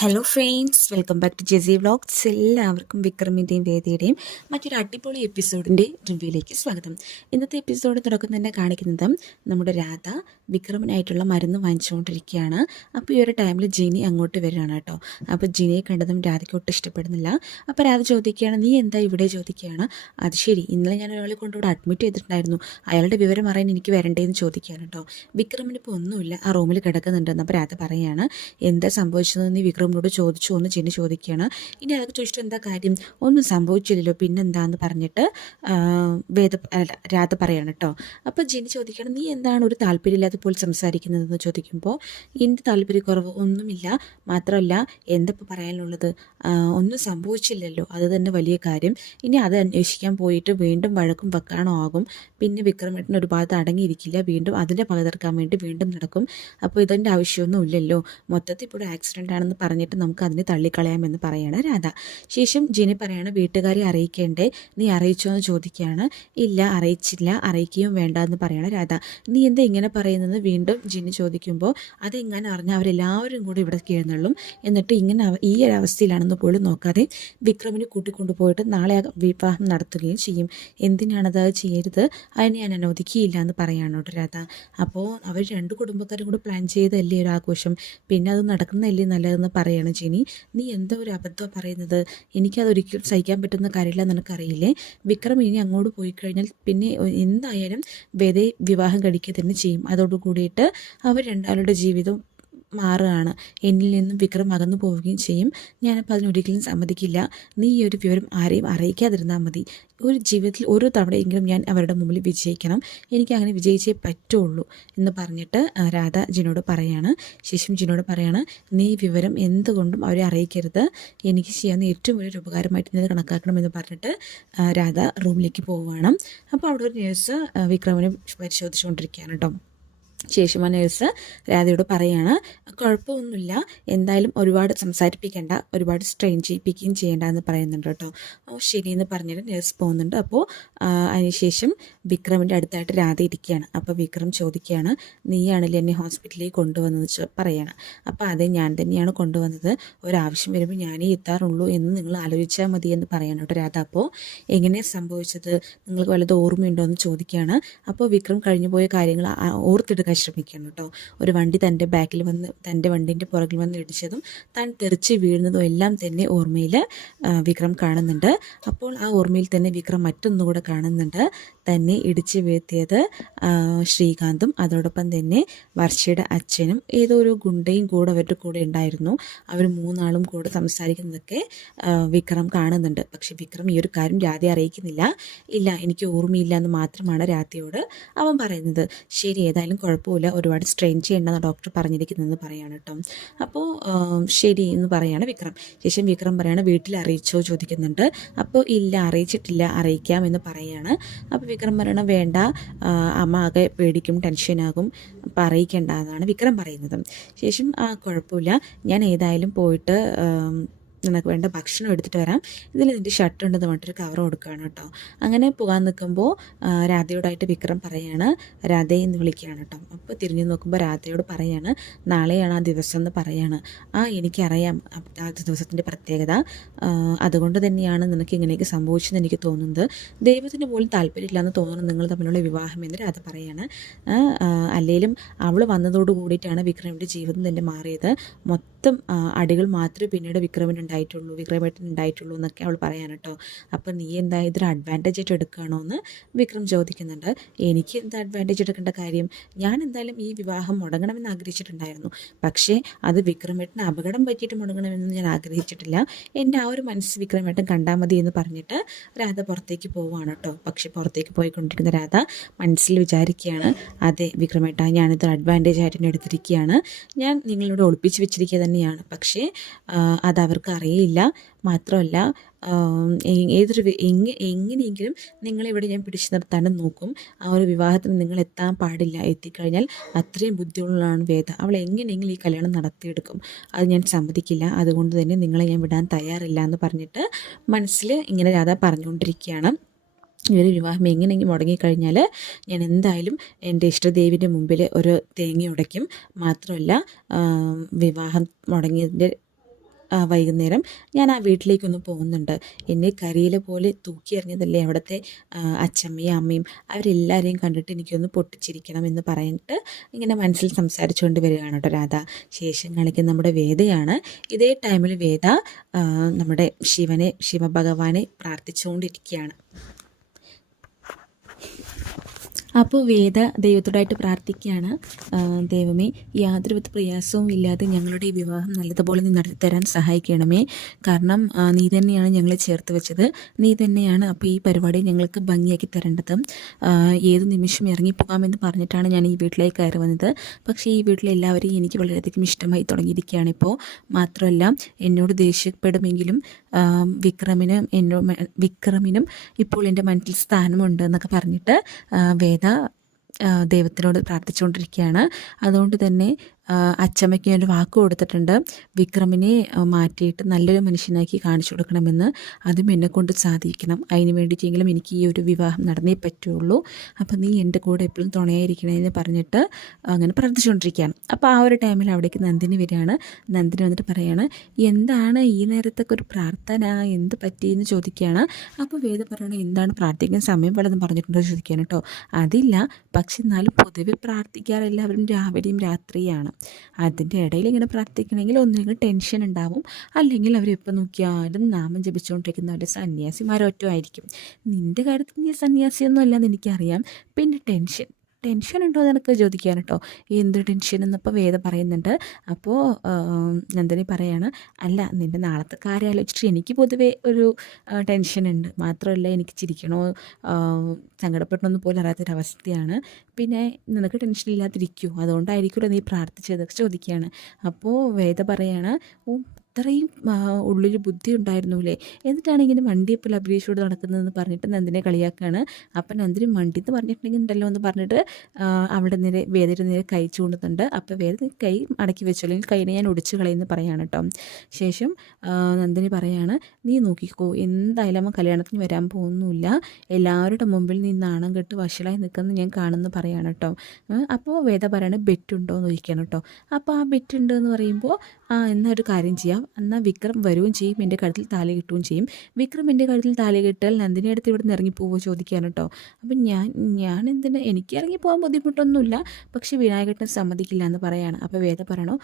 Hello friends, welcome back to JC vlogs. എല്ലാവർക്കും വിക്രമിൻ്റെയും വേദിയുടെയും മറ്റൊരു അടിപൊളി എപ്പിസോഡിൻ്റെ റിവ്യൂയിലേക്ക് സ്വാഗതം. ഇന്നത്തെ എപ്പിസോഡ് തുടക്കം തന്നെ കാണിക്കുന്നത് നമ്മുടെ രാധ വിക്രമിനായിട്ടുള്ള മരുന്ന് വാങ്ങിച്ചുകൊണ്ടിരിക്കുകയാണ്. അപ്പോൾ ഈ ഒരു ടൈമിൽ ജിനി അങ്ങോട്ട് വരികയാണ് കേട്ടോ. അപ്പോൾ ജിനിയെ കണ്ടതും രാധയ്ക്ക് ഒട്ടും ഇഷ്ടപ്പെടുന്നില്ല. അപ്പോൾ രാധ ചോദിക്കുകയാണ്, നീ എന്താ ഇവിടെ ചോദിക്കുകയാണ്. അത് ശരി, ഇന്നലെ ഞാൻ ഒരാളെ കൊണ്ടുകൂടെ അഡ്മിറ്റ് ചെയ്തിട്ടുണ്ടായിരുന്നു, അയാളുടെ വിവരം അറിയാൻ എനിക്ക് വരണ്ടേന്ന് ചോദിക്കുകയാണ് കേട്ടോ. വിക്രമിന് ഇപ്പോൾ ഒന്നുമില്ല, ആ റൂമിൽ കിടക്കുന്നുണ്ടെന്ന്. അപ്പോൾ രാധ പറയുകയാണ്, എന്താ സംഭവിച്ചതെന്ന് നീ വിക്രമിനോട് ചോദിച്ചു എന്ന് ജിനി ചോദിക്കുകയാണ്. ഇനി അതൊക്കെ ചോദിച്ചിട്ട് എന്താ കാര്യം, ഒന്നും സംഭവിച്ചില്ലല്ലോ പിന്നെന്താന്ന് പറഞ്ഞിട്ട് രാധ പറയാണ് കേട്ടോ. അപ്പോൾ ജിനി ചോദിക്കുകയാണ്, നീ എന്താണ് ഒരു താല്പര്യമില്ലാത്ത പോലെ സംസാരിക്കുന്നതെന്ന് ചോദിക്കുമ്പോൾ, എൻ്റെ താല്പര്യക്കുറവ് ഒന്നുമില്ല, മാത്രമല്ല എന്തപ്പോൾ പറയാനുള്ളത്, ഒന്നും സംഭവിച്ചില്ലല്ലോ, അത് തന്നെ വലിയ കാര്യം. ഇനി അത് അന്വേഷിക്കാൻ പോയിട്ട് വീണ്ടും വഴക്കും വെക്കാനോ ആകും. പിന്നെ വിക്രമേട്ടന് ഒരു ഭാഗത്ത് അടങ്ങിയിരിക്കില്ല, വീണ്ടും അതിൻ്റെ പക തീർക്കാൻ വേണ്ടി വീണ്ടും നടക്കും. അപ്പോൾ ഇതിൻ്റെ ആവശ്യമൊന്നും ഇല്ലല്ലോ, മൊത്തത്തിൽ ഇപ്പോൾ ഒരു ആക്സിഡൻ്റ് ആണെന്ന് പറഞ്ഞിട്ട് നമുക്ക് അതിനെ തള്ളിക്കളയാമെന്ന് പറയാണ് രാധ. ശേഷം ജിനി പറയാണ്, വീട്ടുകാരെ അറിയിക്കേണ്ടേ, നീ അറിയിച്ചോ എന്ന് ചോദിക്കുകയാണ്. ഇല്ല, അറിയിച്ചില്ല, അറിയിക്കുകയും വേണ്ട എന്ന് പറയണം രാധ. നീ എന്താ ഇങ്ങനെ പറയുന്നത് വീണ്ടും ജിനി ചോദിക്കുമ്പോൾ, അതെങ്ങനെ അറിഞ്ഞാൽ അവരെല്ലാവരും കൂടി ഇവിടെ കീഴ്ന്നുള്ളും, എന്നിട്ട് ഇങ്ങനെ ഈ ഒരു അവസ്ഥയിലാണെന്ന് പോലും നോക്കാതെ വിക്രമിനെ കൂട്ടിക്കൊണ്ടുപോയിട്ട് നാളെ വിവാഹം നടത്തുകയും ചെയ്യും. എന്തിനാണത് ചെയ്യരുത്, അതിനെ ഞാൻ അനുവദിക്കുകയില്ല എന്ന് പറയാനോ രാധ. അപ്പോൾ അവർ രണ്ട് കുടുംബക്കാരും കൂടെ പ്ലാൻ ചെയ്തല്ലേ ഒരു ആഘോഷം, പിന്നെ അത് നടക്കുന്നതല്ലേ നല്ലതെന്ന് പറയാണ് ജിനി. നീ എന്താ ഒരു അബദ്ധം പറയുന്നത്, എനിക്കതൊരിക്കലും സഹിക്കാൻ പറ്റുന്ന കാര്യമില്ല, നിനക്കറിയില്ലേ. വിക്രം ഇനി അങ്ങോട്ട് പോയി കഴിഞ്ഞാൽ പിന്നെ എന്തായാലും വേദയെ വിവാഹം കഴിക്കുക തന്നെ ചെയ്യും. അതോടുകൂടിയിട്ട് അവർ രണ്ടാളുടെ ജീവിതം മാറുകയാണ്, എന്നിൽ നിന്നും വിക്രം അകന്നു പോവുകയും ചെയ്യും. ഞാനപ്പോൾ അതിനൊരിക്കലും സമ്മതിക്കില്ല. നീ ഈ ഒരു വിവരം ആരെയും അറിയിക്കാതിരുന്നാൽ മതി. ഒരു ജീവിതത്തിൽ ഒരു തവണയെങ്കിലും ഞാൻ അവരുടെ മുമ്പിൽ വിജയിക്കണം, എനിക്ക് അങ്ങനെ വിജയിച്ചേ പറ്റുള്ളൂ എന്ന് പറഞ്ഞിട്ട് രാധ ജിനോട് പറയാണ്. ശേഷം ജിനോട് പറയാണ്, നീ വിവരം എന്തുകൊണ്ടും അവരെ അറിയിക്കരുത്, എനിക്ക് ചെയ്യാവുന്ന ഏറ്റവും വലിയൊരു ഉപകാരമായിട്ട് ഇത് കണക്കാക്കണമെന്ന് പറഞ്ഞിട്ട് രാധ റൂമിലേക്ക് പോവുകയാണ്. അപ്പോൾ അവിടെ ഒരു നേഴ്സ് വിക്രമിനെ പരിശോധിച്ചുകൊണ്ടിരിക്കുകയാണ് കേട്ടോ. ശേഷം ആ നേഴ്സ് രാധയോട് പറയാണ്, കുഴപ്പമൊന്നുമില്ല, എന്തായാലും ഒരുപാട് സംസാരിപ്പിക്കേണ്ട, ഒരുപാട് സ്ട്രെയിൻ ചെയ്യിപ്പിക്കുകയും ചെയ്യേണ്ട എന്ന് പറയുന്നുണ്ട് കേട്ടോ. ശരിയെന്ന് പറഞ്ഞിട്ട് നേഴ്സ് പോകുന്നുണ്ട്. അപ്പോൾ അതിനുശേഷം വിക്രമിൻ്റെ അടുത്തായിട്ട് രാധ ഇരിക്കുകയാണ്. അപ്പോൾ വിക്രം ചോദിക്കുകയാണ്, നീയാണല്ലേ എന്നെ ഹോസ്പിറ്റലിലേക്ക് കൊണ്ടുവന്നത് പറയാണ്. അപ്പോൾ അതെ, ഞാൻ തന്നെയാണ് കൊണ്ടുവന്നത്, ഒരാവശ്യം വരുമ്പോൾ ഞാനേ എത്താറുള്ളൂ എന്ന് നിങ്ങൾ ആലോചിച്ചാൽ മതി എന്ന് പറയാണ് കേട്ടോ രാധ. അപ്പോൾ എങ്ങനെയാണ് സംഭവിച്ചത്, നിങ്ങൾക്ക് വല്ലത് ഓർമ്മയുണ്ടോ എന്ന് ചോദിക്കുകയാണ്. അപ്പോൾ വിക്രം കഴിഞ്ഞു പോയ കാര്യങ്ങൾ ഓർത്തെടുക്കാൻ ശ്രമിക്കണം കേട്ടോ. ഒരു വണ്ടി തൻ്റെ ബാക്കിൽ വന്ന് തൻ്റെ വണ്ടീൻ്റെ പുറകിൽ വന്ന് ഇടിച്ചതും താൻ തെറിച്ച് വീഴുന്നതും എല്ലാം തന്നെ ഓർമ്മയിൽ വിക്രം കാണുന്നുണ്ട്. അപ്പോൾ ആ ഓർമ്മയിൽ തന്നെ വിക്രം മറ്റൊന്നുകൂടെ കാണുന്നുണ്ട്, തന്നെ ഇടിച്ച് വീഴ്ത്തിയത് ശ്രീകാന്തും അതോടൊപ്പം തന്നെ വർഷയുടെ അച്ഛനും ഏതോ ഒരു ഗുണ്ടയും കൂടെ അവരുടെ കൂടെ ഉണ്ടായിരുന്നു. അവർ മൂന്നാളും കൂടെ സംസാരിക്കുന്നതൊക്കെ വിക്രം കാണുന്നുണ്ട്. പക്ഷെ വിക്രം ഈ ഒരു കാര്യം രാധയെ അറിയിക്കുന്നില്ല. ഇല്ല, എനിക്ക് ഓർമ്മയില്ല എന്ന് മാത്രമാണ് രാധയോട് അവൻ പറയുന്നത്. ശരി, ഏതായാലും കുഴപ്പമില്ല, ഒരുപാട് സ്ട്രെയിൻ ചെയ്യേണ്ടെന്ന് ഡോക്ടർ പറഞ്ഞിരിക്കുന്നതെന്ന് പറയാണ് കേട്ടോ. അപ്പോൾ ശരി എന്ന് പറയാണ് വിക്രം. ശേഷം വിക്രം പറയാണ്, വീട്ടിൽ അറിയിച്ചോ ചോദിക്കുന്നുണ്ട്. അപ്പോൾ ഇല്ല, അറിയിച്ചിട്ടില്ല, അറിയിക്കാമെന്ന് പറയാണ്. അപ്പോൾ വിക്രം പറയണം, വേണ്ട, അമ്മ ആകെ പേടിക്കും, ടെൻഷനാകും, അപ്പോൾ അറിയിക്കേണ്ട എന്നാണ് വിക്രം പറയുന്നത്. ശേഷം കുഴപ്പമില്ല, ഞാൻ ഏതായാലും പോയിട്ട് നിനക്ക് വേണ്ട ഭക്ഷണം എടുത്തിട്ട് വരാം, ഇതിൽ നിൻ്റെ ഷർട്ട് ഉണ്ടെന്ന് പറഞ്ഞിട്ടൊരു കവർ കൊടുക്കുകയാണ് കേട്ടോ. അങ്ങനെ പോകാൻ നിൽക്കുമ്പോൾ രാധയോടായിട്ട് വിക്രം പറയാണ്, രാധയെ എന്ന് വിളിക്കുകയാണ് കേട്ടോ. അപ്പോൾ തിരിഞ്ഞു നോക്കുമ്പോൾ രാധയോട് പറയാണ്, നാളെയാണ് ആ ദിവസം എന്ന് പറയാണ്. എനിക്കറിയാം ആ ദിവസത്തിൻ്റെ പ്രത്യേകത, അതുകൊണ്ട് തന്നെയാണ് നിനക്ക് ഇങ്ങനെയൊക്കെ സംഭവിച്ചതെന്ന് എനിക്ക് തോന്നുന്നത്. ദൈവത്തിന് പോലും താല്പര്യമില്ല എന്ന് തോന്നുന്നു നിങ്ങൾ തമ്മിലുള്ള വിവാഹം എന്ന് രാധ പറയാണ്. അല്ലെങ്കിലും അവൾ വന്നതോട് കൂടിയിട്ടാണ് വിക്രമിൻ്റെ ജീവിതം തന്നെ മാറിയത്. മൊത്തം അടികൾ മാത്രമേ പിന്നീട് വിക്രമേട്ടൻ ഉണ്ടായിട്ടുള്ളൂ എന്നൊക്കെ അവൾ പറയാൻ കേട്ടോ. അപ്പം നീ എന്താ ഇതൊരു അഡ്വാൻറ്റേജ് ആയിട്ട് എടുക്കുകയാണോ എന്ന് വിക്രം ചോദിക്കുന്നുണ്ട്. എനിക്ക് എന്താ അഡ്വാൻറ്റേജ് എടുക്കേണ്ട കാര്യം, ഞാൻ എന്തായാലും ഈ വിവാഹം മുടങ്ങണമെന്ന് ആഗ്രഹിച്ചിട്ടുണ്ടായിരുന്നു, പക്ഷേ അത് വിക്രമേട്ടന് അപകടം പറ്റിയിട്ട് മുടങ്ങണമെന്ന് ഞാൻ ആഗ്രഹിച്ചിട്ടില്ല. എൻ്റെ ആ ഒരു മനസ്സ് വിക്രമേട്ടൻ കണ്ടാൽ മതി എന്ന് പറഞ്ഞിട്ട് രാധ പുറത്തേക്ക് പോവുകയാണ് കേട്ടോ. പക്ഷേ പുറത്തേക്ക് പോയിക്കൊണ്ടിരിക്കുന്ന രാധ മനസ്സിൽ വിചാരിക്കുകയാണ്, അതെ വിക്രമേട്ട, ഞാനിത് അഡ്വാൻറ്റേജ് ആയിട്ട് തന്നെ എടുത്തിരിക്കുകയാണ്, ഞാൻ നിങ്ങളോട് ഒളിപ്പിച്ച് വെച്ചിരിക്കുക തന്നെയാണ്, പക്ഷേ അതവർക്ക് അറിയില്ല. മാത്രമല്ല എങ്ങനെയെങ്കിലും നിങ്ങളിവിടെ ഞാൻ പിടിച്ചു നിർത്താനും നോക്കും. ആ ഒരു വിവാഹത്തിന് നിങ്ങൾ എത്താൻ പാടില്ല, എത്തിക്കഴിഞ്ഞാൽ അത്രയും ബുദ്ധിയുള്ളതാണ് വേദ, അവൾ എങ്ങനെയെങ്കിലും ഈ കല്യാണം നടത്തിയെടുക്കും, അത് ഞാൻ സമ്മതിക്കില്ല, അതുകൊണ്ട് തന്നെ നിങ്ങളെ ഞാൻ വിടാൻ തയ്യാറില്ല എന്ന് പറഞ്ഞിട്ട് മനസ്സിൽ ഇങ്ങനെ രാധ പറഞ്ഞുകൊണ്ടിരിക്കുകയാണ്. ഈ ഒരു വിവാഹം എങ്ങനെയെങ്കിലും മുടങ്ങിക്കഴിഞ്ഞാൽ ഞാൻ എന്തായാലും എൻ്റെ ഇഷ്ടദേവിൻ്റെ മുമ്പിൽ ഒരു തേങ്ങ ഉടയ്ക്കും. മാത്രമല്ല വിവാഹം മുടങ്ങിയതിൻ്റെ വൈകുന്നേരം ഞാൻ ആ വീട്ടിലേക്കൊന്ന് പോകുന്നുണ്ട്. എന്നെ കരിയില പോലെ തൂക്കി എറിഞ്ഞതല്ലേ അവിടുത്തെ അച്ഛമ്മയും അമ്മയും, അവരെല്ലാവരെയും കണ്ടിട്ട് എനിക്കൊന്ന് പൊട്ടിച്ചിരിക്കണം എന്ന് പറഞ്ഞിട്ട് ഇങ്ങനെ മനസ്സിൽ സംസാരിച്ചുകൊണ്ട് വരികയാണ് കേട്ടോ രാധ. ശേഷം കാണിക്കുന്ന നമ്മുടെ വേദയാണ്. ഇതേ ടൈമിൽ വേദ നമ്മുടെ ശിവഭഗവാനെ പ്രാർത്ഥിച്ചുകൊണ്ടിരിക്കുകയാണ്. അപ്പോൾ വേദ ദൈവത്തോടായിട്ട് പ്രാർത്ഥിക്കുകയാണ്, ദൈവമേ യാതൊരുവിധ പ്രയാസവും ഇല്ലാതെ ഞങ്ങളുടെ ഈ വിവാഹം നല്ലതുപോലെ നീ നടത്തിത്തരാൻ സഹായിക്കണമേ. കാരണം നീ തന്നെയാണ് ഞങ്ങളെ ചേർത്ത് വെച്ചത്, നീ തന്നെയാണ് അപ്പോൾ ഈ പരിപാടി ഞങ്ങൾക്ക് ഭംഗിയാക്കി തരേണ്ടത്. ഏത് നിമിഷം ഇറങ്ങിപ്പോകാമെന്ന് പറഞ്ഞിട്ടാണ് ഞാൻ ഈ വീട്ടിലേക്ക് കയറി വന്നത്. പക്ഷേ ഈ വീട്ടിലെ എല്ലാവരെയും എനിക്ക് വളരെയധികം ഇഷ്ടമായി തുടങ്ങിയിരിക്കുകയാണ് ഇപ്പോൾ. മാത്രമല്ല എന്നോട് ദേഷ്യപ്പെടുമെങ്കിലും വിക്രമിനും ഇപ്പോൾ എൻ്റെ മനസ്സിൽ സ്ഥാനമുണ്ട് എന്നൊക്കെ പറഞ്ഞിട്ട് വേദ ദൈവത്തിനോട് പ്രാർത്ഥിച്ചുകൊണ്ടിരിക്കുകയാണ്. അതുകൊണ്ട് തന്നെ അച്ചമ്മയ്ക്ക് ഒരു വാക്ക് കൊടുത്തിട്ടുണ്ട്, വിക്രമിനെ മാറ്റിയിട്ട് നല്ലൊരു മനുഷ്യനാക്കി കാണിച്ചു കൊടുക്കണമെന്ന്. അതും എന്നെക്കൊണ്ട് സാധിക്കണം, അതിന് വേണ്ടിയിട്ടെങ്കിലും എനിക്ക് ഈ ഒരു വിവാഹം നടന്നേ പറ്റുള്ളൂ. അപ്പോൾ നീ എൻ്റെ കൂടെ എപ്പോഴും തുണയായിരിക്കണമെന്ന് പറഞ്ഞിട്ട് അങ്ങനെ പ്രാർത്ഥിച്ചുകൊണ്ടിരിക്കുകയാണ്. അപ്പോൾ ആ ഒരു ടൈമിൽ അവിടേക്ക് നന്ദിനി വരികയാണ്. നന്ദിനി വന്നിട്ട് പറയാണ്, എന്താണ് ഈ നേരത്തൊക്കെ ഒരു പ്രാർത്ഥന, എന്ത് പറ്റിയെന്ന് ചോദിക്കുകയാണ്. അപ്പോൾ വേദ പറയണത്, എന്താണ് പ്രാർത്ഥിക്കാൻ സമയം വല്ലതും പറഞ്ഞിട്ടുണ്ടോ ചോദിക്കുകയാണ് കേട്ടോ. അതില്ല, പക്ഷെ എന്നാലും പൊതുവെ പ്രാർത്ഥിക്കാറെല്ലാവരും രാവിലെയും രാത്രിയാണ്. അതിൻ്റെ ഇടയിൽ ഇങ്ങനെ പ്രാർത്ഥിക്കണമെങ്കിൽ ഒന്നുകിൽ ടെൻഷൻ ഉണ്ടാവും, അല്ലെങ്കിൽ അവരെപ്പോൾ നോക്കിയാലും നാമം ജപിച്ചുകൊണ്ടിരിക്കുന്നവരുടെ സന്യാസിമാരൊറ്റ ആയിരിക്കും. നിൻ്റെ കാര്യത്തിൽ നീ സന്യാസിയൊന്നും അല്ലെന്ന് എനിക്കറിയാം, പിന്നെ ടെൻഷൻ ഉണ്ടോ എന്നൊക്കെ ചോദിക്കാൻ കേട്ടോ. എന്ത് ടെൻഷൻ എന്നപ്പോൾ വേദ പറയുന്നുണ്ട്. അപ്പോൾ നന്ദിനി പറയാണ്, അല്ല നിൻ്റെ നാളത്തെ കാര്യം ആലോചിച്ചിട്ട് എനിക്ക് പൊതുവേ ഒരു ടെൻഷനുണ്ട്. മാത്രമല്ല എനിക്ക് ചിരിക്കണോ സങ്കടപ്പെടണമെന്ന് പോലും അറിയാത്തൊരവസ്ഥയാണ്. പിന്നെ നിനക്ക് ടെൻഷൻ ഇല്ലാതിരിക്കുമോ, അതുകൊണ്ടായിരിക്കുമല്ലോ നീ പ്രാർത്ഥിച്ചതൊക്കെ ചോദിക്കുകയാണ്. അപ്പോൾ വേദ പറയാണ്, അത്രയും ഉള്ളിൽ ബുദ്ധി ഉണ്ടായിരുന്നുല്ലേ, എന്നിട്ടാണ് ഇങ്ങനെ മണ്ടിയപ്പോൾ അഭിനയിച്ചോട് നടക്കുന്നതെന്ന് പറഞ്ഞിട്ട് നന്ദിനെ കളിയാക്കുകയാണ്. അപ്പം നന്ദിനി മണ്ടി എന്ന് പറഞ്ഞിട്ടുണ്ടെങ്കിൽ ഉണ്ടല്ലോ എന്ന് പറഞ്ഞിട്ട് അവിടെ നേരെ വേദയുടെ നേരെ കൈ ചൂണ്ടുന്നുണ്ട്. അപ്പോൾ വേദ കൈ അടക്കി വെച്ചു, അല്ലെങ്കിൽ കൈനെ ഞാൻ ഒടിച്ച് കളയുമെന്ന് പറയാണ് കേട്ടോ. ശേഷം നന്ദിനി പറയാണ്, നീ നോക്കിക്കോ, എന്തായാലും അവൻ കല്യാണത്തിന് വരാൻ പോകുന്നില്ല, എല്ലാവരുടെ മുമ്പിൽ നീ നാണം കെട്ട് വഷളായി നിൽക്കുന്നത് ഞാൻ കാണുമെന്ന് പറയാണ് കേട്ടോ. അപ്പോൾ വേദ പറയാണ്, ബെറ്റുണ്ടോ എന്ന് ചോദിക്കുകയാണ് കേട്ടോ. അപ്പോൾ ആ ബെറ്റുണ്ട് എന്ന് പറയുമ്പോൾ എന്നാൽ ഒരു കാര്യം ചെയ്യാം, എന്നാൽ വിക്രം വരികയും ചെയ്യും, എൻ്റെ കഴുത്തിൽ താലി കിട്ടുകയും ചെയ്യും. വിക്രം എൻ്റെ കഴുത്തിൽ താലി കിട്ടാൽ നന്ദിനി അടുത്ത് ഇവിടെ നിന്ന് ഇറങ്ങിപ്പോവുക ചോദിക്കാൻ കേട്ടോ. അപ്പം ഞാൻ എന്തിനാ, എനിക്ക് ഇറങ്ങിപ്പോകാൻ ബുദ്ധിമുട്ടൊന്നുമില്ല, പക്ഷേ വിനായകേട്ടൻ സമ്മതിക്കില്ല എന്ന് പറയാണ്. അപ്പോൾ വേദ പറയണോ,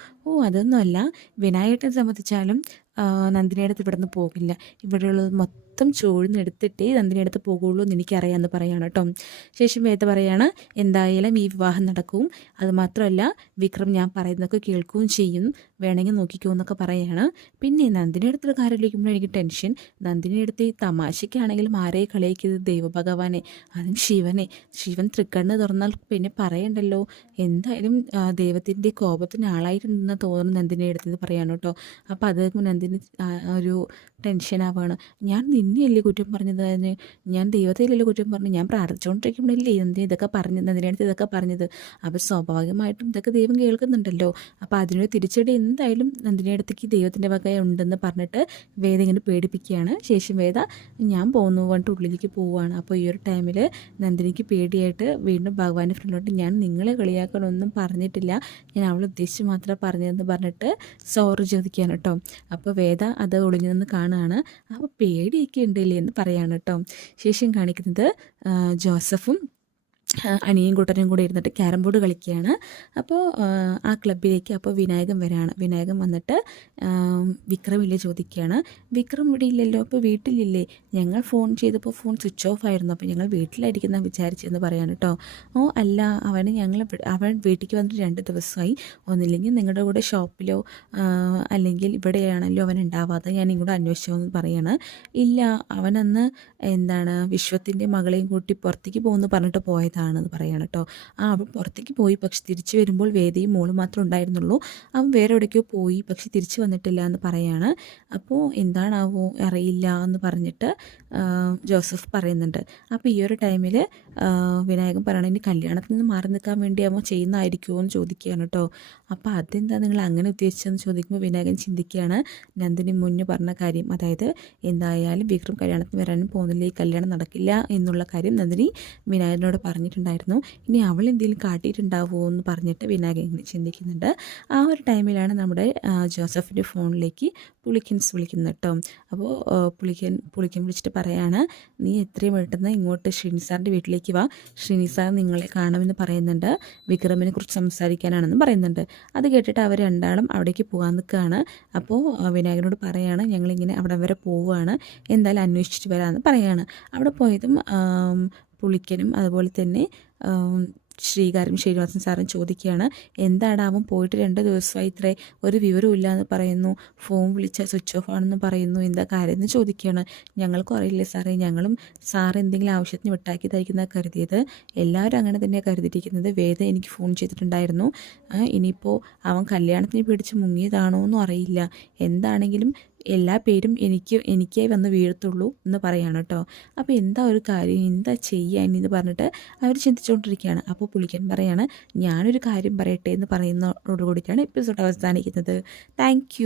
അതൊന്നുമല്ല, വിനായകേട്ടൻ സമ്മതിച്ചാലും നന്ദിനിയുടെ അടുത്ത് ഇവിടെ നിന്ന് പോകില്ല, ഇവിടെയുള്ളത് മൊത്തം ചൂഴ്ന്നെടുത്തിട്ടേ നന്ദിനിയുടെ അടുത്ത് പോകുള്ളൂ എന്ന് എനിക്കറിയാമെന്ന് പറയാണ് കേട്ടോ. ശേഷം വേദ പറയാണ്, എന്തായാലും ഈ വിവാഹം നടക്കും, അതുമാത്രമല്ല വിക്രം ഞാൻ പറയുന്നതൊക്കെ കേൾക്കുകയും ചെയ്യും, വേണമെങ്കിൽ നോക്കിക്കോ എന്നൊക്കെ പറയാണ്. പിന്നെ നന്ദിനിയുടെ അടുത്തൊരു കാര്യം വിളിക്കുമ്പോൾ എനിക്ക് ടെൻഷൻ, നന്ദിനിയുടെ അടുത്ത് ഈ തമാശയ്ക്കാണെങ്കിലും ആരെയും കളിയാക്കിയത് ദൈവഭഗവാനെ, അതും ശിവൻ തൃക്കണ്ണ് തുറന്നാൽ പിന്നെ പറയണ്ടല്ലോ, എന്തായാലും ദൈവത്തിൻ്റെ കോപത്തിന് ആളായിട്ടുണ്ടെന്ന് തോന്നുന്നു നന്ദിനിയുടെ അടുത്ത് പറയാണ് കേട്ടോ. അപ്പോൾ അത് നന്ദിനി ഒരു ടെൻഷനാവാണ്. ഞാൻ നിന്നെയല്ലേ കുറ്റം പറഞ്ഞത്, ഞാൻ ദൈവത്തിലല്ലേ കുറ്റം പറഞ്ഞു, ഞാൻ പ്രാർത്ഥിച്ചുകൊണ്ടിരിക്കുമ്പോഴല്ലേ ഇതൊക്കെ പറഞ്ഞത്, നന്ദിനിയുടെ ഇതൊക്കെ പറഞ്ഞത്. അപ്പോൾ സ്വാഭാവികമായിട്ടും ഇതൊക്കെ ദൈവം കേൾക്കുന്നുണ്ടല്ലോ. അപ്പോൾ അതിനൊരു തിരിച്ചടി എന്തായാലും നന്ദിനിയുടെ അടുത്തേക്ക് ദൈവത്തിൻ്റെ വക ഉണ്ടെന്ന് പറഞ്ഞിട്ട് വേദ ഇങ്ങനെ പേടിപ്പിക്കുകയാണ്. ശേഷം വേദ ഞാൻ പോകുന്നു പറഞ്ഞിട്ട് ഉള്ളിലേക്ക് പോവുകയാണ്. അപ്പോൾ ഈ ഒരു ടൈമിൽ നന്ദിനിക്ക് പേടിയായിട്ട് വീണ്ടും ഭഗവാന്റെ ഫ്രണ്ടിലോട്ട്, ഞാൻ നിങ്ങളെ കളിയാക്കണമൊന്നും പറഞ്ഞിട്ടില്ല, ഞാൻ അവളെ ഉദ്ദേശിച്ച് മാത്രമേ പറഞ്ഞതെന്ന് പറഞ്ഞിട്ട് സോറി ചോദിക്കാൻ കേട്ടോ. അപ്പോൾ വേദ അത് ഒളിഞ്ഞു നിന്ന് കാണുകയാണ്. അപ്പോൾ പേടിയൊക്കെ ഉണ്ടല്ലേ എന്ന് പറയാണ് കേട്ടോ. ശേഷം കാണിക്കുന്നത് ജോസഫും അനിയും കൂട്ടനും കൂടെ ഇരുന്നിട്ട് ക്യാരം ബോർഡ് കളിക്കുകയാണ്. അപ്പോൾ ആ ക്ലബിലേക്ക് അപ്പോൾ വിനായകൻ വരികയാണ്. വിനായകൻ വന്നിട്ട് വിക്രമില്ലേ ചോദിക്കുകയാണ്, വിക്രം ഇവിടെ ഇല്ലല്ലോ, അപ്പോൾ വീട്ടിലില്ലേ, ഞങ്ങൾ ഫോൺ ചെയ്തപ്പോൾ ഫോൺ സ്വിച്ച് ഓഫ് ആയിരുന്നു, അപ്പോൾ ഞങ്ങൾ വീട്ടിലായിരിക്കുന്ന വിചാരിച്ചെന്ന് പറയാൻ കേട്ടോ. അല്ല, അവൻ വീട്ടിലേക്ക് വന്നിട്ട് 2 ദിവസമായി, ഒന്നില്ലെങ്കിൽ നിങ്ങളുടെ കൂടെ ഷോപ്പിലോ അല്ലെങ്കിൽ ഇവിടെയാണല്ലോ അവൻ ഉണ്ടാവാതെ, ഞാൻ ഇങ്ങോട്ട് അന്വേഷിച്ചോ എന്ന് പറയാണ്. ഇല്ല, അവനന്ന് വിശ്വത്തിൻ്റെ മകളെയും കൂട്ടി പുറത്തേക്ക് പോകുമെന്ന് പറഞ്ഞിട്ട് പോയതാണെന്ന് പറയാണ് കേട്ടോ. അവൻ പുറത്തേക്ക് പോയി, പക്ഷെ തിരിച്ചു വരുമ്പോൾ വേദയും മോളും മാത്രം ഉണ്ടായിരുന്നുള്ളൂ, അവൻ വേറെ എവിടേക്കോ പോയി, പക്ഷെ തിരിച്ചു വന്നിട്ടില്ല എന്ന് പറയാണ്. അപ്പോൾ എന്താണാവോ അറിയില്ല എന്ന് പറഞ്ഞിട്ട് ജോസഫ് പറയുന്നുണ്ട്. അപ്പോൾ ഈ ഒരു ടൈമിൽ വിനായകൻ പറയണം, ഇനി കല്യാണത്തിൽ നിന്ന് മാറി നിൽക്കാൻ വേണ്ടി അവൻ ചെയ്യുന്നതായിരിക്കുമോ എന്ന് ചോദിക്കുകയാണ് കേട്ടോ. അപ്പോൾ അതെന്താ നിങ്ങൾ അങ്ങനെ ഉദ്ദേശിച്ചതെന്ന് ചോദിക്കുമ്പോൾ വിനായകൻ ചിന്തിക്കുകയാണ് നന്ദിനി മുന്നേ പറഞ്ഞ കാര്യം, അതായത് എന്തായാലും വിക്രം കല്യാണത്തിന് വരാനും പോകുന്നില്ല, ഈ കല്യാണം നടക്കില്ല എന്നുള്ള കാര്യം നന്ദിനി വിനായകനോട് പറഞ്ഞ് പറഞ്ഞിട്ടുണ്ടായിരുന്നു. ഇനി അവൾ എന്തെങ്കിലും കാട്ടിയിട്ടുണ്ടാവുമോ എന്ന് പറഞ്ഞിട്ട് വിനായകൻ ഇങ്ങനെ ചിന്തിക്കുന്നുണ്ട്. ആ ഒരു ടൈമിലാണ് നമ്മുടെ ജോസഫിൻ്റെ ഫോണിലേക്ക് പുളിക്കൻസ് വിളിക്കുന്നത് കേട്ടോ. അപ്പോൾ പുളിക്കൻ വിളിച്ചിട്ട് പറയാണ്, നീ എത്രയും പെട്ടെന്ന് ഇങ്ങോട്ട് ശ്രീനിസാറിൻ്റെ വീട്ടിലേക്ക് വാ, ശ്രീനിസാർ നിങ്ങളെ കാണുമെന്ന് പറയുന്നുണ്ട്, വിക്രമിനെ കുറിച്ച് സംസാരിക്കാനാണെന്ന് പറയുന്നുണ്ട്. അത് കേട്ടിട്ട് അവർ രണ്ടാളും അവിടേക്ക് പോകാൻ നിൽക്കുകയാണ്. അപ്പോൾ വിനായകനോട് പറയാണ്, ഞങ്ങളിങ്ങനെ അവിടെ വരെ പോവുകയാണ്, എന്തായാലും അന്വേഷിച്ചിട്ട് വരാമെന്ന് പറയാണ്. അവിടെ പോയതും പുളിക്കനും അതുപോലെ തന്നെ ശ്രീകാരും ശ്രീനിവാസൻ സാറും ചോദിക്കുകയാണ്, എന്താണ് അവൻ പോയിട്ട് 2 ദിവസമായി ഇത്രേ, ഒരു വിവരവും ഇല്ല എന്ന് പറയുന്നു, ഫോൺ വിളിച്ചാൽ സ്വിച്ച് ഓഫ് ആണെന്ന് പറയുന്നു, എന്താ കാര്യം എന്ന് ചോദിക്കുകയാണ്. ഞങ്ങൾക്കും അറിയില്ല സാറേ, ഞങ്ങളും സാർ എന്തെങ്കിലും ആവശ്യത്തിന് വിട്ടാക്കിയതായിരിക്കുന്ന കരുതിയത്, എല്ലാവരും അങ്ങനെ തന്നെയാണ് കരുതിയിരിക്കുന്നത്. വേദ എനിക്ക് ഫോൺ ചെയ്തിട്ടുണ്ടായിരുന്നു, ഇനിയിപ്പോൾ അവൻ കല്യാണത്തിന് പിടിച്ച് മുങ്ങിയതാണോ എന്നും അറിയില്ല, എന്താണെങ്കിലും എല്ലാ പേരും എനിക്കായി വന്ന് വീഴത്തുള്ളൂ എന്ന് പറയാണ് കേട്ടോ. അപ്പോൾ എന്താ ഒരു കാര്യം, എന്താ ചെയ്യാൻ എന്ന് പറഞ്ഞിട്ട് അവർ ചിന്തിച്ചുകൊണ്ടിരിക്കുകയാണ്. അപ്പോൾ പുള്ളിക്കൻ പറയാണ്, ഞാനൊരു കാര്യം പറയട്ടെ എന്ന് പറയുന്നതോടുകൂടിയിട്ടാണ് എപ്പിസോഡ് അവസാനിക്കുന്നത്. താങ്ക്